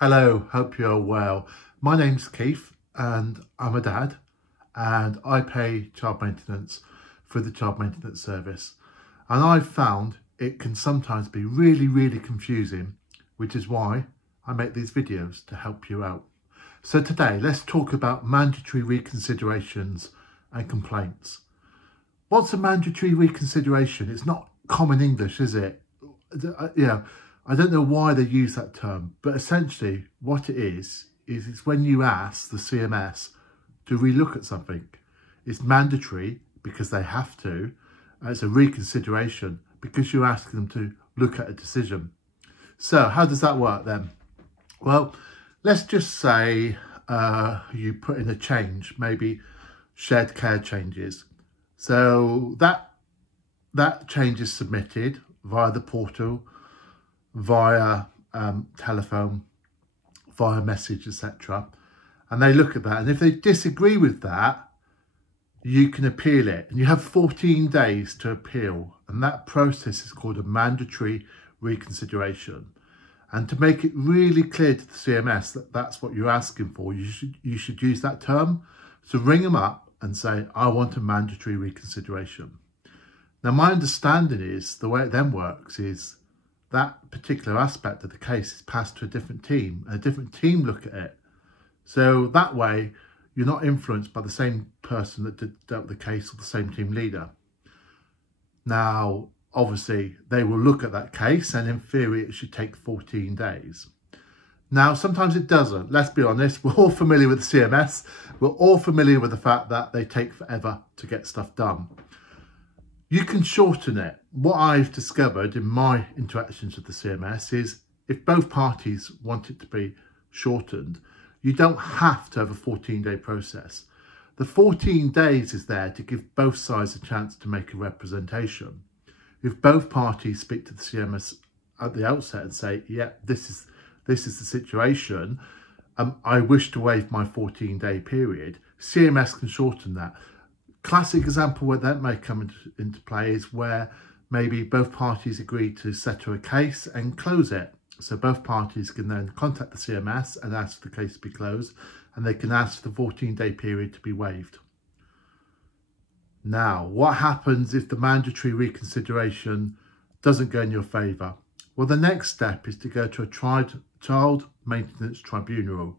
Hello, hope you're well. My name's Keith and I'm a dad and I pay child maintenance for the child maintenance service. And I've found it can sometimes be really confusing, which is why I make these videos to help you out. So today, let's talk about mandatory reconsiderations and complaints. What's a mandatory reconsideration? It's not common English, is it? I don't know why they use that term, but essentially what it is it's when you ask the CMS to relook at something. It's mandatory because they have to, and it's a reconsideration because you're asking them to look at a decision. So how does that work then? Well, let's just say you put in a change, maybe shared care changes. So that change is submitted via the portal, via telephone, via message, etc. And they look at that. And if they disagree with that, you can appeal it. And you have 14 days to appeal. And that process is called a mandatory reconsideration. And to make it really clear to the CMS that that's what you're asking for, you should use that term. So ring them up and say, I want a mandatory reconsideration. Now, my understanding is the way it then works is that particular aspect of the case is passed to a different team, and a different team look at it. So that way, you're not influenced by the same person that dealt with the case or the same team leader. Now, obviously, they will look at that case, and in theory, it should take 14 days. Now, sometimes it doesn't. Let's be honest, we're all familiar with the CMS. We're all familiar with the fact that they take forever to get stuff done. You can shorten it. What I've discovered in my interactions with the CMS is if both parties want it to be shortened, you don't have to have a 14-day process. The 14 days is there to give both sides a chance to make a representation. If both parties speak to the CMS at the outset and say, yeah, this is the situation, I wish to waive my 14-day period, CMS can shorten that. Classic example where that may come into play is where maybe both parties agree to settle a case and close it. So both parties can then contact the CMS and ask for the case to be closed, and they can ask for the 14-day period to be waived. Now, what happens if the mandatory reconsideration doesn't go in your favour? Well, the next step is to go to a child maintenance tribunal.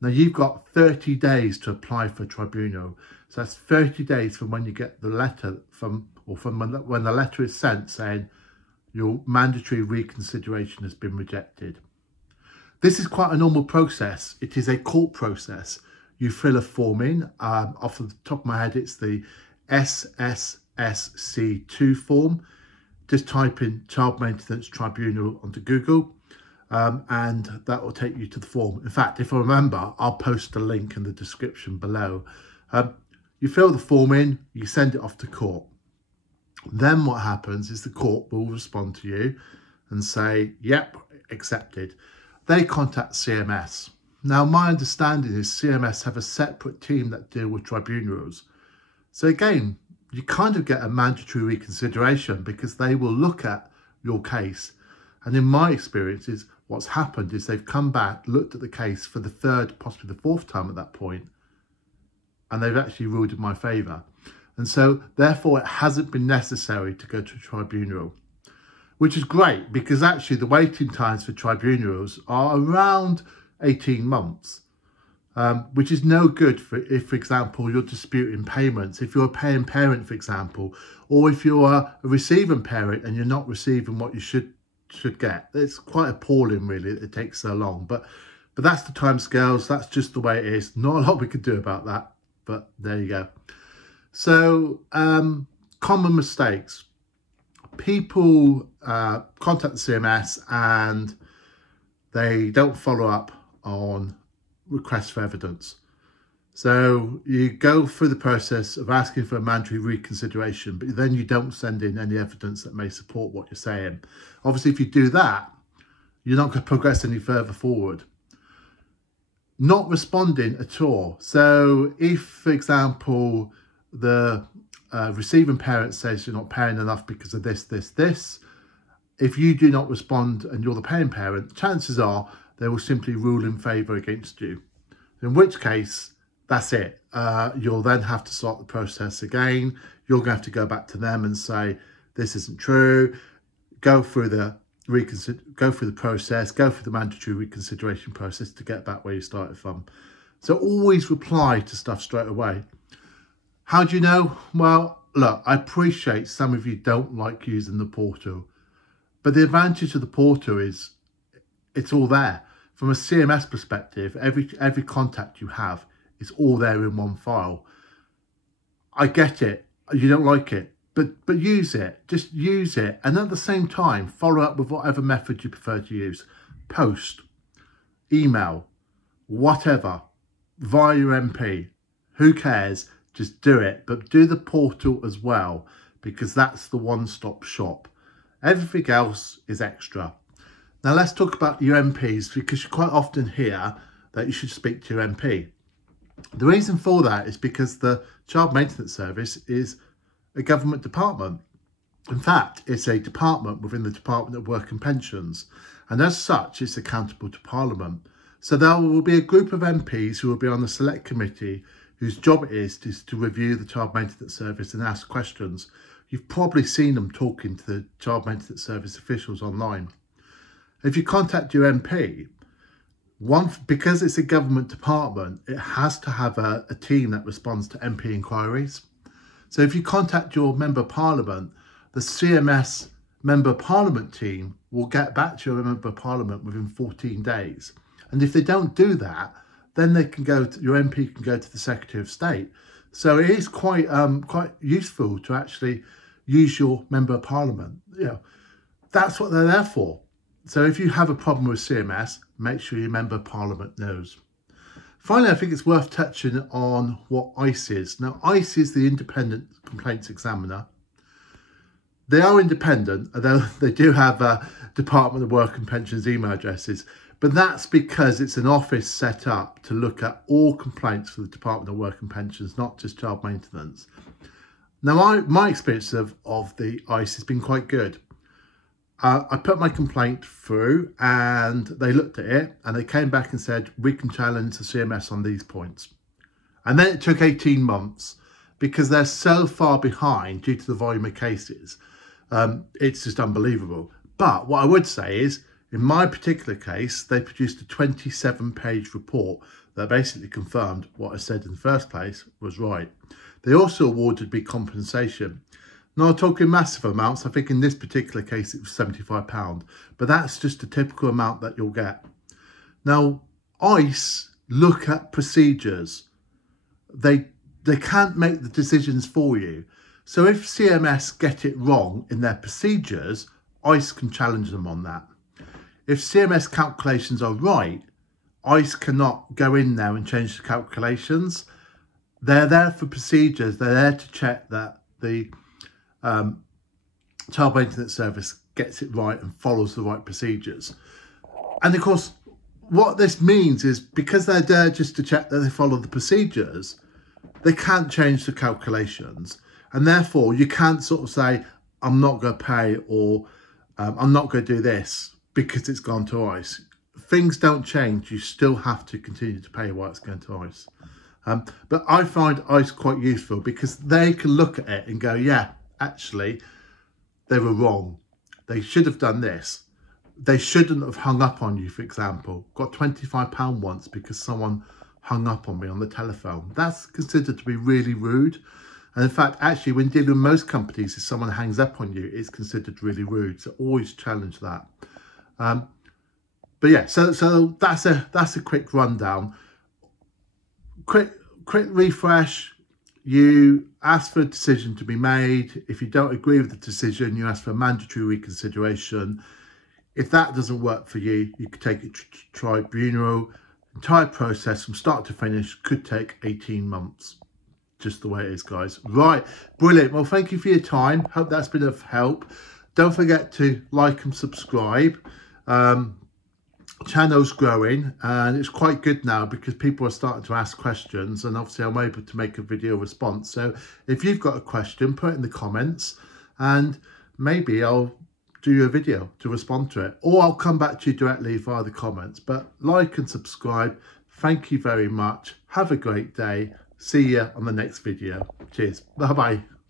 Now, you've got 30 days to apply for a tribunal. So that's 30 days from when you get the letter from when the letter is sent saying your mandatory reconsideration has been rejected. This is quite a normal process. It is a court process. You fill a form in. Off the top of my head, it's the SSSC2 form. Just type in Child Maintenance Tribunal onto Google. And that will take you to the form. In fact, if I remember, I'll post a link in the description below. You fill the form in, you send it off to court. Then what happens is the court will respond to you and say, yep, accepted. They contact CMS. Now, my understanding is CMS have a separate team that deal with tribunals. So again, you kind of get a mandatory reconsideration because they will look at your case. And in my experiences, what's happened is they've come back, looked at the case for the third, possibly the fourth time at that point, and they've actually ruled in my favour. And so, therefore, it hasn't been necessary to go to a tribunal, which is great because actually the waiting times for tribunals are around 18 months, which is no good if, for example, you're disputing payments. If you're a paying parent, for example, or if you're a receiving parent and you're not receiving what you should get. It's quite appalling, really, that it takes so long. But that's the timescales. That's just the way it is. Not a lot we could do about that, but there you go. So, common mistakes. People contact the CMS and they don't follow up on requests for evidence. So you go through the process of asking for a mandatory reconsideration, but then you don't send in any evidence that may support what you're saying. Obviously, if you do that, you're not going to progress any further forward. Not responding at all. So if, for example, the receiving parent says you're not paying enough because of this, if you do not respond and you're the paying parent, chances are they will simply rule in favour against you. In which case, that's it. You'll then have to start the process again. You're going to have to go back to them and say, this isn't true. Go through the process, go through the mandatory reconsideration process to get back where you started from. So always reply to stuff straight away. How do you know? Well, look, I appreciate some of you don't like using the portal, but the advantage of the portal is it's all there. From a CMS perspective, every contact you have is all there in one file. I get it. You don't like it, but use it. Just use it. And at the same time, follow up with whatever method you prefer to use. Post, email, whatever, via your MP. Who cares? Just do it. But do the portal as well, because that's the one-stop shop. Everything else is extra. Now let's talk about your MPs, because you quite often hear that you should speak to your MP. The reason for that is because the Child Maintenance Service is a government department. In fact, it's a department within the Department of Work and Pensions, and as such, it's accountable to Parliament. So there will be a group of MPs who will be on the select committee whose job it is to review the Child Maintenance Service and ask questions. You've probably seen them talking to the Child Maintenance Service officials online. If you contact your MP, because it's a government department, it has to have a team that responds to MP inquiries. So if you contact your Member of Parliament, the CMS Member of Parliament team will get back to your Member of Parliament within 14 days. And if they don't do that, then they can go to, your MP can go to the Secretary of State. So it is quite useful to actually use your Member of Parliament. You know, that's what they're there for. So if you have a problem with CMS, make sure your Member of Parliament knows. Finally, I think it's worth touching on what ICE is. Now, ICE is the Independent Complaints Examiner. They are independent, although they do have Department of Work and Pensions email addresses, but that's because it's an office set up to look at all complaints for the Department of Work and Pensions, not just child maintenance. Now, my experience of the ICE has been quite good. I put my complaint through and they looked at it and they came back and said, we can challenge the CMS on these points. And then it took 18 months because they're so far behind due to the volume of cases. It's just unbelievable. But what I would say is, in my particular case, they produced a 27-page report that basically confirmed what I said in the first place was right. They also awarded me compensation. Not talking massive amounts. I think in this particular case, it was £75, but that's just a typical amount that you'll get. Now, ICE look at procedures. They can't make the decisions for you. So if CMS get it wrong in their procedures, ICE can challenge them on that. If CMS calculations are right, ICE cannot go in there and change the calculations. They're there for procedures. They're there to check that the Child Maintenance Service gets it right and follows the right procedures. And of course, what this means is because they're there just to check that they follow the procedures, they can't change the calculations. And therefore, you can't sort of say, I'm not going to pay or I'm not going to do this because it's gone to ICE. Things don't change. You still have to continue to pay while it's going to ICE. But I find ICE quite useful because they can look at it and go, yeah, actually, they were wrong. They should have done this. They shouldn't have hung up on you, for example. Got £25 once because someone hung up on me on the telephone. That's considered to be really rude. And in fact, actually, when dealing with most companies, if someone hangs up on you, it's considered really rude. So always challenge that. But yeah, so that's a quick rundown. Quick refresh. You ask for a decision to be made. If you don't agree with the decision, you ask for a mandatory reconsideration. If that doesn't work for you, you could take it to tribunal. The entire process from start to finish could take 18 months. Just the way it is, guys. Right, brilliant. Well, thank you for your time. Hope that's been of help. Don't forget to like and subscribe. Channel's growing and it's quite good now because people are starting to ask questions, and obviously I'm able to make a video response. So if you've got a question, put it in the comments and maybe I'll do you a video to respond to it, or I'll come back to you directly via the comments. But like and subscribe. Thank you very much. Have a great day. See you on the next video. Cheers. Bye bye.